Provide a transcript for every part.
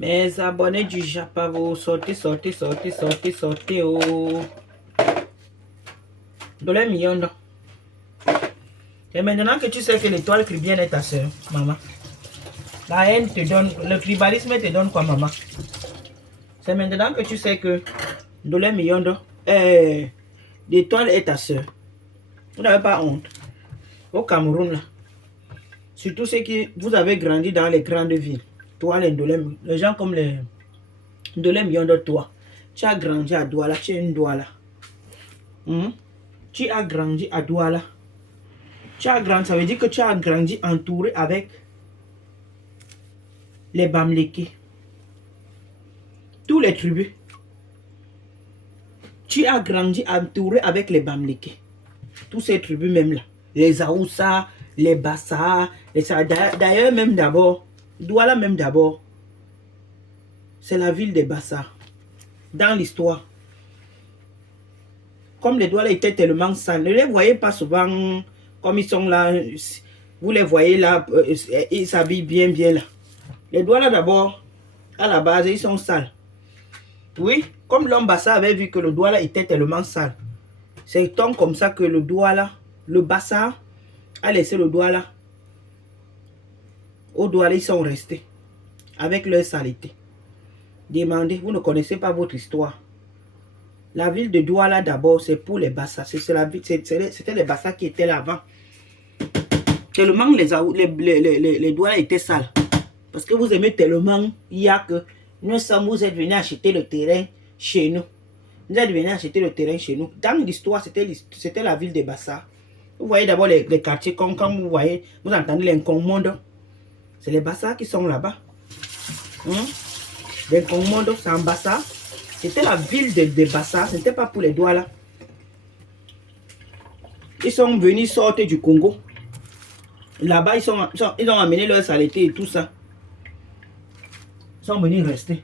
Mes abonnés du Japavo, sortez, sortez, sortez, sortez, sortez, oh. De les millions. Et maintenant que tu sais que l'étoile chrétienne est ta soeur, maman, la haine te donne, le tribalisme te donne quoi, maman? C'est maintenant que tu sais que de les millions l'étoile est ta soeur. Vous n'avez pas honte. Au Cameroun, là, surtout ceux qui, vous avez grandi dans les grandes villes, toi, les gens comme les Ndolé millions de toi, tu as grandi à Douala, tu es une Douala. Tu as grandi à Douala. Tu as grandi, ça veut dire que tu as grandi entouré avec les Bamlékés. Tous les tribus. Tu as grandi entouré avec les Bamlékés. Tous ces tribus même là. Les Aoussa, les Bassa, les d'ailleurs même d'abord, Douala même d'abord, c'est la ville des Bassa. Dans l'histoire. Comme les Douala étaient tellement sales, ne les voyez pas souvent comme ils sont là. Vous les voyez là, ils s'habillent bien là. Les Douala d'abord, à la base, ils sont sales. Oui, comme l'homme Bassa avait vu que le Douala était tellement sale. C'est donc comme ça que le Douala, le Bassa, a laissé le Douala. Au Douala, ils sont restés avec leur saleté. Demandez, vous ne connaissez pas votre histoire. La ville de Douala d'abord, c'est pour les Bassa. C'était les Bassa qui étaient là avant. Tellement les Douala étaient sales. Parce que vous aimez tellement, il y a que nous sommes, vous êtes venus acheter le terrain chez nous. Vous êtes venus acheter le terrain chez nous. Dans l'histoire, c'était la ville de Bassa. Vous voyez d'abord les quartiers, quand vous voyez, vous entendez les Nkonmondo. C'est les Bassa qui sont là-bas. Les Nkonmondo, c'est en Bassa. C'était la ville de Bassa. Ce n'était pas pour les Douala. Ils sont venus sortir du Congo. Là-bas, ils ont amené leur saleté et tout ça. Ils sont venus rester.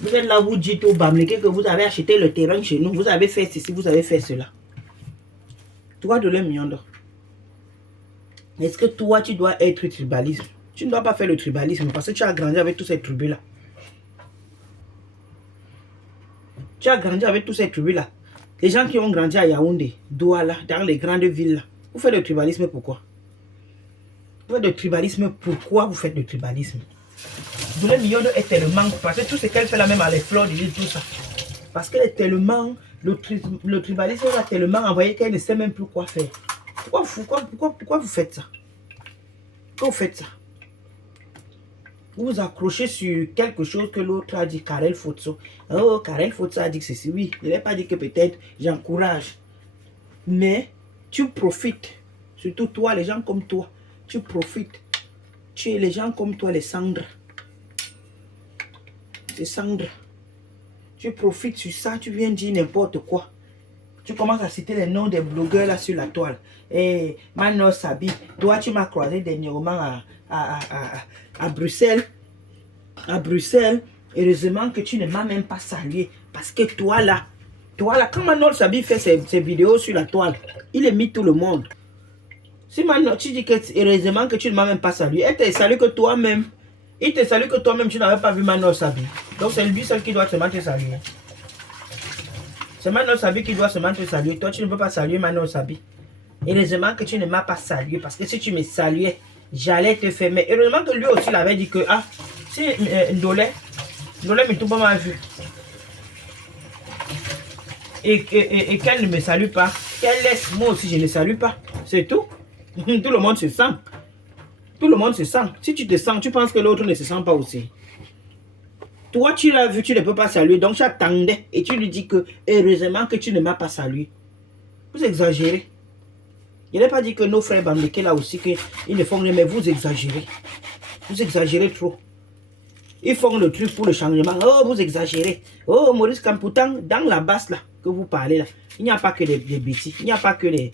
Vous êtes là, vous dites au Bamléké que vous avez acheté le terrain chez nous. Vous avez fait ceci, vous avez fait cela. Toi, de l'Emiondo. Est-ce que toi, tu dois être tribaliste? Tu ne dois pas faire le tribalisme parce que tu as grandi avec tous ces tribus-là. Tu as grandi avec tous ces tribus-là. Les gens qui ont grandi à Yaoundé, Douala, dans les grandes villes-là. Vous faites le tribalisme pourquoi? Vous faites le tribalisme pourquoi vous faites le tribalisme? Doulé Miondo est tellement, parce que tout ce qu'elle fait là même à les fleurs de l'île, tout ça. Parce qu'elle est tellement, le tribalisme a tellement envoyé qu'elle ne sait même plus quoi faire. Pourquoi vous faites ça? Pourquoi vous faites ça? Vous vous accrochez sur quelque chose que l'autre a dit, Karel Fotso. Oh, Karel Fotso a dit que c'est si. Oui, il n'a pas dit que peut-être j'encourage. Mais tu profites. Surtout toi, les gens comme toi. Tu profites. Tu es les gens comme toi, les cendres. C'est cendres. Tu profites sur ça, tu viens dire n'importe quoi. Tu commences à citer les noms des blogueurs là sur la toile. Et Mano Sabi, toi tu m'as croisé dernièrement à Bruxelles. À Bruxelles, heureusement que tu ne m'as même pas salué. Parce que toi là, quand Mano Sabi fait ses vidéos sur la toile, il imite tout le monde. Si Mano, tu dis que heureusement que tu ne m'as même pas salué, elle te salue que toi-même. Il te salue que toi-même tu n'avais pas vu Mano Sabi. Donc c'est lui seul qui doit seulement te saluer. C'est Mano Sabi qui doit seulement te saluer. Toi, tu ne peux pas saluer Mano Sabi. Heureusement que tu ne m'as pas salué. Parce que si tu me saluais, j'allais te faire. Mais heureusement que lui aussi, il avait dit que, ah, si Ndolé me tout pas m'a vu. Et qu'elle ne me salue pas. Qu'elle laisse, moi aussi, je ne le salue pas. C'est tout. Tout le monde se sent. Tout le monde se sent. Si tu te sens, tu penses que l'autre ne se sent pas aussi. Toi, tu l'as vu, tu ne peux pas saluer. Donc, j'attendais. Et tu lui dis que, heureusement que tu ne m'as pas salué. Vous exagérez. Je n'ai pas dit que nos frères Bamlékés là aussi, qu'ils ne font rien, mais vous exagérez. Vous exagérez trop. Ils font le truc pour le changement. Oh, vous exagérez. Oh, Maurice Kamputan, dans la basse là, que vous parlez là, il n'y a pas que des bêtises. Il n'y a pas que les...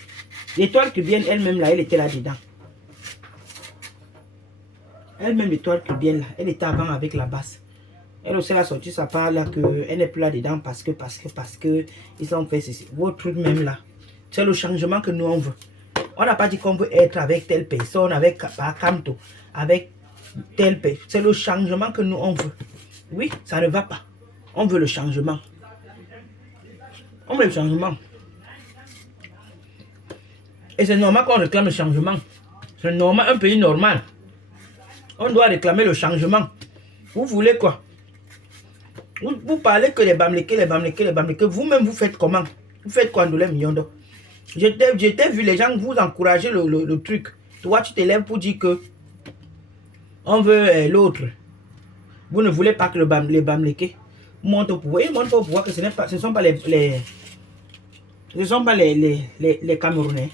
L'étoile cubienne elle-même là, elle était là-dedans. Elle-même, l'étoile cubienne là, elle était avant avec la basse. Elle aussi a sorti sa part là qu'elle n'est plus là-dedans parce que ils ont fait ceci. Votre truc même là, c'est le changement que nous on veut. On n'a pas dit qu'on veut être avec telle personne, avec Kamto, avec tel pays. C'est le changement que nous, on veut. Oui, ça ne va pas. On veut le changement. On veut le changement. Et c'est normal qu'on réclame le changement. C'est normal, un pays normal. On doit réclamer le changement. Vous voulez quoi? Vous parlez que les Bamlékés. Vous-même, vous faites comment? Vous faites quoi, Ndolé Miondo? J'étais vu les gens vous encourager le truc. Toi, tu t'élèves pour dire que on veut l'autre. Vous ne voulez pas que les Bamlékés montent au pouvoir. Ils montent au pouvoir que ce ne sont pas les Camerounais.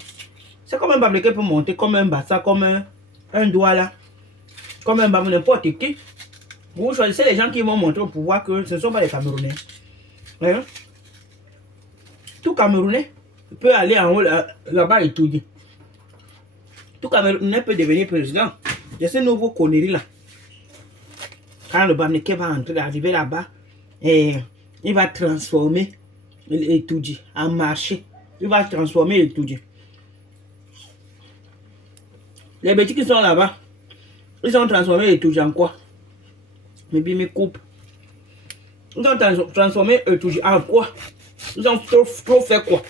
C'est comme un Bamléké peut monter, comme un Bassa, comme un Douala, comme un Bamou, n'importe qui. Vous choisissez les gens qui vont monter au pouvoir que ce ne sont pas les Camerounais. Hein? Tout Camerounais peut aller en haut là-bas étudier. Tout Camerounais peut devenir président. De ces nouveaux conneries là. Quand le Bamléké va arriver là-bas, il va transformer l'étudier en marché. Il va transformer l'étudier. Les bêtises qui sont là-bas, ils ont transformé l'étudier en quoi? Mais bien, mes coupes. Ils ont transformé l'étudier en quoi? Ils ont trop fait quoi?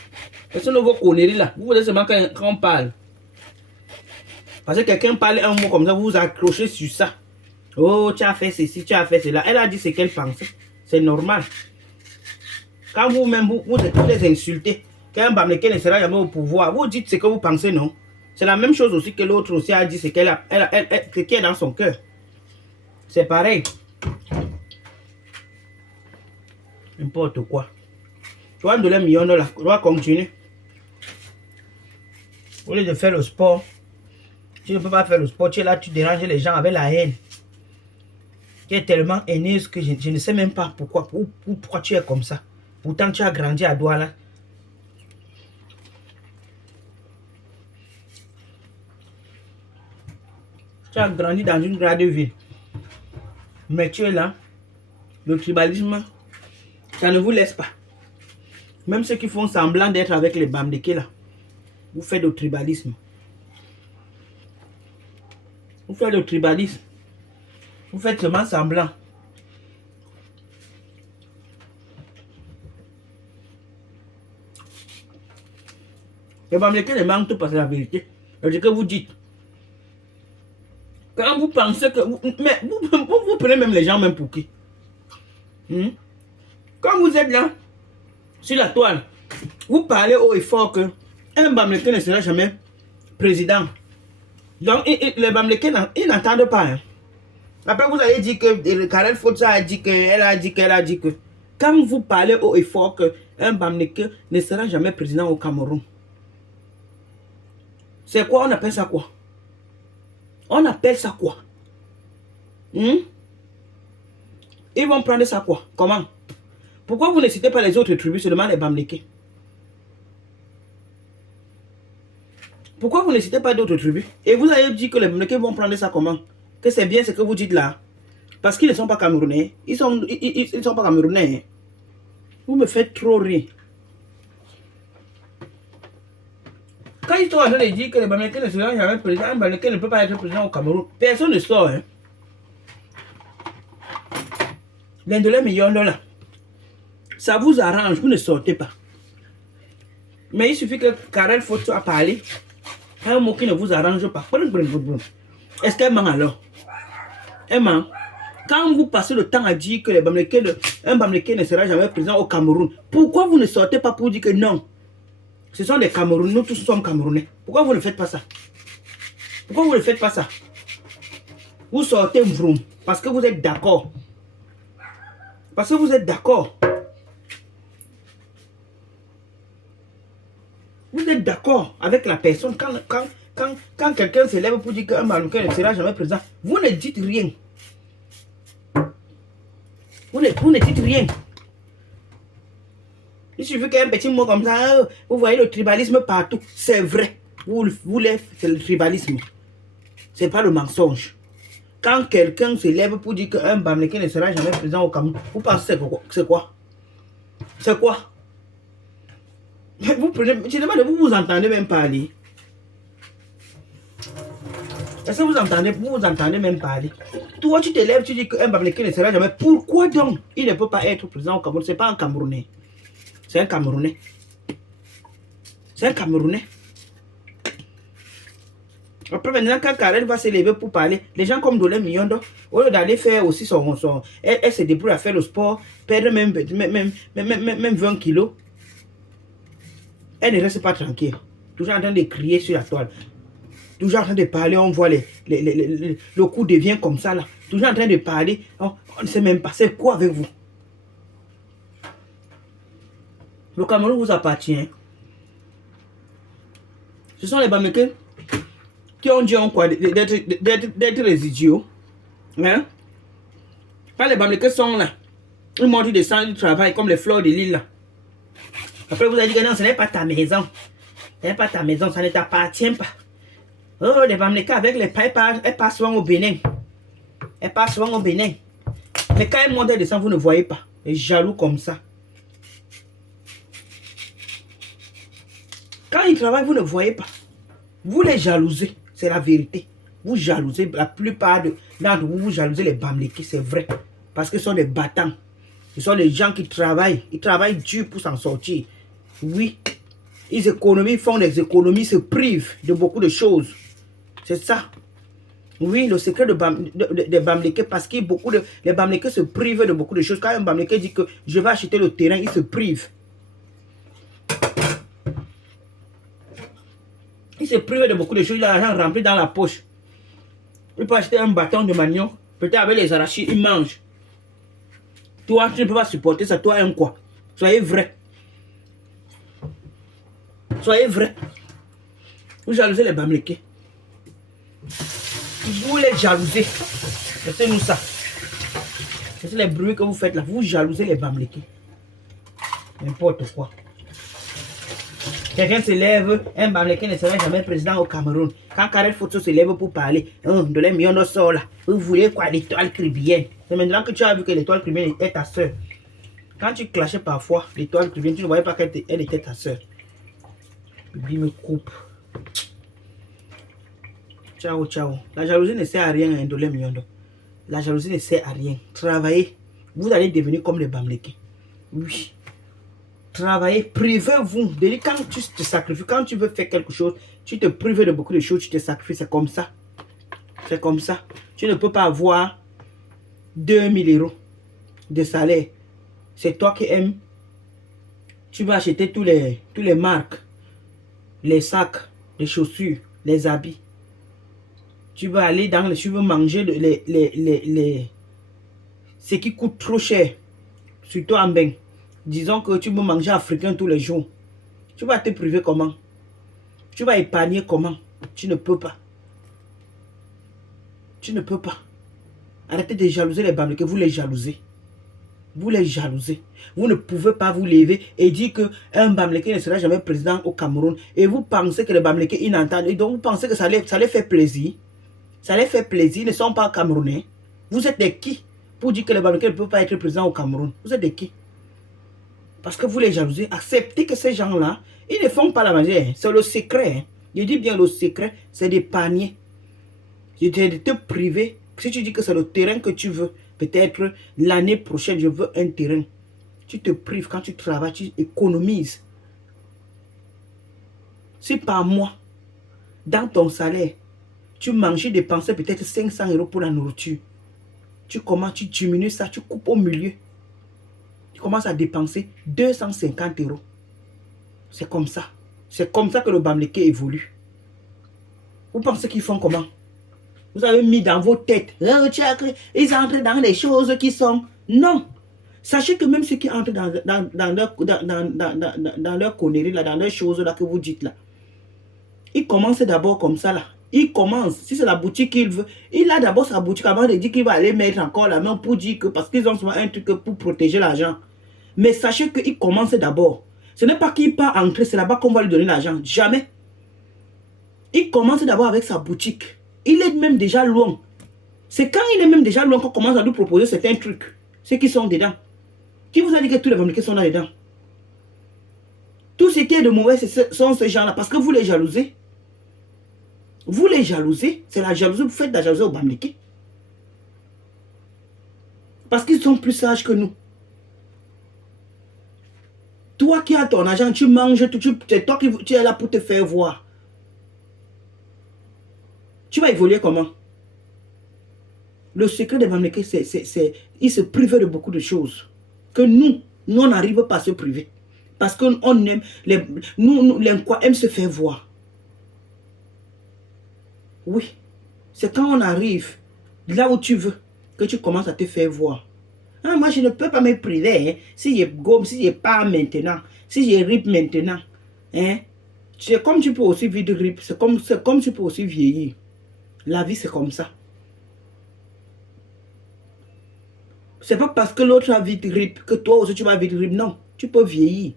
C'est ce nouveau connerie là. Vous voulez seulement quand on parle. Parce que quelqu'un parle un mot comme ça, vous vous accrochez sur ça. Oh, tu as fait ceci, tu as fait cela. Elle a dit ce qu'elle pensait. C'est normal. Quand vous-même, vous les insultez, qu'un Bamléké ne sera jamais au pouvoir, vous dites ce que vous pensez, non? C'est la même chose aussi que l'autre aussi a dit ce qui est dans son cœur. C'est pareil. N'importe quoi. Tu vois, Ndolé Miondo là, on doit continuer. Au lieu de faire le sport, tu ne peux pas faire le sport, tu es là, tu déranges les gens avec la haine. Tu es tellement haineuse que je ne sais même pas pourquoi tu es comme ça. Pourtant, tu as grandi à Douala. Tu as grandi dans une grande ville. Mais tu es là. Le tribalisme, ça ne vous laisse pas. Même ceux qui font semblant d'être avec les Bamlékés là, vous faites le tribalisme. Vous faites le tribalisme. Vous faites seulement semblant. Les Bamlékés ne mentent pas, c'est la vérité. C'est ce que vous dites. Quand vous pensez que... mais vous prenez même les gens même pour qui? Quand vous êtes là, sur la toile, vous parlez haut et fort que un Bamléké ne sera jamais président. Donc, les Bamlékés, ils n'entendent pas. Hein. Après, vous allez dire que Karel Fotsa a dit qu'elle a dit qu'elle a dit que... Quand vous parlez haut et fort que un Bamléké ne sera jamais président au Cameroun, c'est quoi? On appelle ça quoi? On appelle ça quoi? Ils vont prendre ça quoi? Comment? Pourquoi vous ne citez pas les autres tribus, seulement les Bamlékés? Pourquoi vous ne citez pas d'autres tribus? Et vous avez dit que les Bamlékés vont prendre ça comment? Que c'est bien ce que vous dites là. Parce qu'ils ne sont pas Camerounais. Ils sont pas Camerounais. Vous me faites trop rire. Quand ils sont en train de dire que les Bamlékés ne seront jamais président, un Bamléké ne peut pas être président au Cameroun, personne ne sort. Hein. L'Indolé Miondo là, ça vous arrange, vous ne sortez pas. Mais il suffit que Karel Fotso a parlé, un mot qui ne vous arrange pas. Est-ce qu'elle ment alors? Elle ment. Quand vous passez le temps à dire que un Bamléké ne sera jamais président au Cameroun, pourquoi vous ne sortez pas pour dire que non? Ce sont des Camerounais, nous tous sommes Camerounais. Pourquoi vous ne faites pas ça? Pourquoi vous ne faites pas ça? Vous sortez vroom parce que vous êtes d'accord. Parce que vous êtes d'accord. Vous êtes d'accord avec la personne. Quand quelqu'un se lève pour dire qu'un Bamléké ne sera jamais président, vous ne dites rien. Vous ne dites rien. Il suffit qu'un petit mot comme ça, vous voyez le tribalisme partout. C'est vrai. C'est le tribalisme. C'est pas le mensonge. Quand quelqu'un se lève pour dire qu'un Bamléké ne sera jamais président au Cameroun, vous pensez c'est quoi? C'est quoi? Vous prenez, je demande, vous entendez même parler. Est-ce que vous entendez même parler? Toi, tu te lèves, tu dis qu'un Bamileke ne sera jamais. Pourquoi donc il ne peut pas être président au Cameroun? Ce n'est pas un Camerounais. C'est un Camerounais. C'est un Camerounais. Après, maintenant, quand Karen va se lever pour parler, les gens comme Dolé Miondo, au lieu d'aller faire aussi elle se débrouille à faire le sport, perdre même 20 kilos, elle ne reste pas tranquille. Toujours en train de crier sur la toile. Toujours en train de parler, on voit le coup devient comme ça là. Toujours en train de parler, on ne sait même pas c'est quoi avec vous. Le Cameroun vous appartient. Ce sont les Bamileke qui ont dit quoi d'être résiduaux. Hein? Quand les Bamileke sont là, ils montent du sang, ils travaillent comme les fleurs de l'île là. Après vous avez dit que non, ce n'est pas ta maison. Ce n'est pas ta maison, ça ne t'appartient pas. Oh, les Bamileke avec les pailles, elles passent souvent au Bénin. Elles passent souvent au Bénin. Mais quand elles montent et descendent, vous ne voyez pas. Les jaloux comme ça. Quand ils travaillent, vous ne voyez pas. Vous les jalousez. C'est la vérité. Vous jalousez. La plupart d'entre vous, vous jalousez les Bamileke. C'est vrai. Parce que ce sont des battants. Ce sont des gens qui travaillent. Ils travaillent dur pour s'en sortir. Oui. Ils économisent, font des économies, se privent de beaucoup de choses. C'est ça. Oui, le secret des Bamileke, parce que les Bamileke se privent de beaucoup de choses. Quand un Bamileke dit que je vais acheter le terrain, il se prive. Il se prive de beaucoup de choses. Il a l'argent rempli dans la poche. Il peut acheter un bâton de manioc. Peut-être avec les arachides, il mange. Toi, tu ne peux pas supporter ça. Toi, un quoi? Soyez vrai. Soyez vrai. Vous jalousez les Bamileke. Vous les jalousez. Laissez-nous ça. C'est les bruits que vous faites là. Vous jalousez les Bamileke. N'importe quoi. Quelqu'un se lève, un Bamileke ne sera jamais président au Cameroun. Quand Karen Foto se lève pour parler, de les millions de sort là. Vous voulez quoi, l'étoile caribéenne? C'est maintenant que tu as vu que l'étoile caribéenne est ta soeur. Quand tu clashais parfois l'étoile caribéenne, tu ne voyais pas qu'elle était ta soeur. Bibi me coupe. Ciao, ciao. La jalousie ne sert à rien, Ndolé Miondo. La jalousie ne sert à rien. Travaillez. Vous allez devenir comme les Bamileke. Oui. Travaillez, privez-vous. Quand tu te sacrifies, quand tu veux faire quelque chose, tu te prives de beaucoup de choses, tu te sacrifies. C'est comme ça. C'est comme ça. Tu ne peux pas avoir 2000 € de salaire. C'est toi qui aimes. Tu vas acheter tous les marques, les sacs, les chaussures, les habits. Tu vas aller tu veux manger ce qui coûte trop cher. Surtout en bain. Disons que tu veux manger africain tous les jours. Tu vas te priver comment? Tu vas épargner comment? Tu ne peux pas. Tu ne peux pas. Arrêtez de jalouser les Bamileke. Vous les jalousez. Vous les jalousez. Vous ne pouvez pas vous lever et dire qu'un Bamileke ne sera jamais président au Cameroun. Et vous pensez que les Bamileke, ils n'entendent. Et donc vous pensez que ça les fait plaisir. Ça les fait plaisir. Ils ne sont pas Camerounais. Vous êtes des qui pour dire que les Bamileke ne peuvent pas être président au Cameroun? Vous êtes des qui? Parce que vous les jalousez. Acceptez que ces gens-là, ils ne font pas la magie. C'est le secret. Hein. Je dis bien le secret, c'est d'épargner. C'est de te priver. Si tu dis que c'est le terrain que tu veux, peut-être l'année prochaine, je veux un terrain. Tu te prives quand tu travailles, tu économises. Si par mois, dans ton salaire, tu manges et dépenses peut-être 500 € pour la nourriture. Tu commences, tu diminues ça, tu coupes au milieu. Tu commences à dépenser 250 €. C'est comme ça. C'est comme ça que le Bamileke évolue. Vous pensez qu'ils font comment? Vous avez mis dans vos têtes. Ils entrent dans les choses qui sont... Non. Sachez que même ceux qui entrent dans leur connerie, là, dans leurs choses là que vous dites là, ils commencent d'abord comme ça là. Il commence, si c'est la boutique qu'il veut, il a d'abord sa boutique avant de dire qu'il va aller mettre encore la main pour dire que, parce qu'ils ont souvent un truc pour protéger l'argent. Mais sachez qu'il commence d'abord. Ce n'est pas qu'il part entrer, c'est là-bas qu'on va lui donner l'argent. Jamais. Il commence d'abord avec sa boutique. Il est même déjà loin. C'est quand il est même déjà loin qu'on commence à lui proposer certains trucs. Ceux qui sont dedans. Qui vous a dit que tous les Bamileke sont là-dedans? Tout ce qui est de mauvais, ce sont ces gens-là. Parce que vous les jalousez. Vous les jalousez, c'est la jalousie, vous faites la jalousie au Bamileke. Parce qu'ils sont plus sages que nous. Toi qui as ton argent, tu manges, c'est toi qui tu es là pour te faire voir. Tu vas évoluer comment? Le secret des Bamileke, c'est ils se privent de beaucoup de choses. Que nous on n'arrive pas à se priver. Parce qu'on aime, les quoi aiment se faire voir. Oui. C'est quand on arrive là où tu veux que tu commences à te faire voir. Ah, moi, je ne peux pas me priver. Hein. Si je gomme, si je pars maintenant, si je rip maintenant, hein, c'est comme tu peux aussi vivre rip, c'est comme tu peux aussi vieillir. La vie, c'est comme ça. C'est pas parce que l'autre a vite rip que toi aussi tu vas vite rip. Non, tu peux vieillir.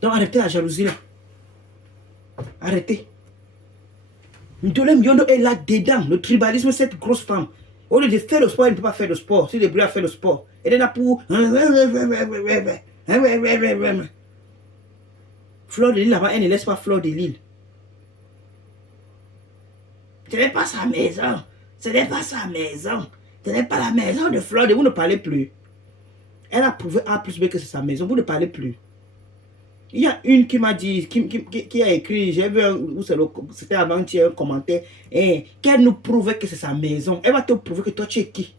Donc arrêtez la jalousie là. Arrêtez. Ndolé Mbiondo est là-dedans. Le tribalisme, cette grosse femme. Au lieu de faire le sport, elle ne peut pas faire le sport. Si les bruits à faire le sport. Elle est là pour... Fleur de Lille là-bas, elle ne laisse pas Fleur de Lille. Ce n'est pas sa maison. Ce n'est pas sa maison. Ce n'est pas la maison de Fleur de Lille. Vous ne parlez plus. Elle a prouvé A plus B que c'est sa maison. Vous ne parlez plus. Il y a une qui m'a dit, qui a écrit, j'ai vu, c'était avant-hier un commentaire, qu'elle nous prouvait que c'est sa maison. Elle va te prouver que toi tu es qui.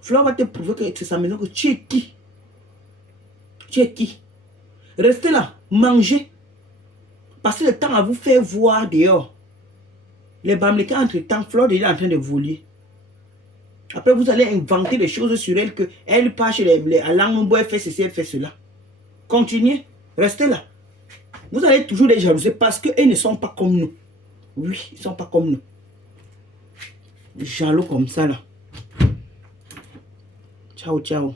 Fleur va te prouver que c'est sa maison, que tu es qui. Tu es qui. Restez là, mangez. Passez le temps à vous faire voir dehors. Les Bamileke entre-temps, Fleur est en train de voler. Après, vous allez inventer des choses sur elle, que elle part chez les Alangombo, elle fait ceci, elle fait cela. Continuez. Restez là. Vous allez toujours les jalouser parce qu'ils ne sont pas comme nous. Oui, ils ne sont pas comme nous. Jaloux comme ça là. Ciao, ciao.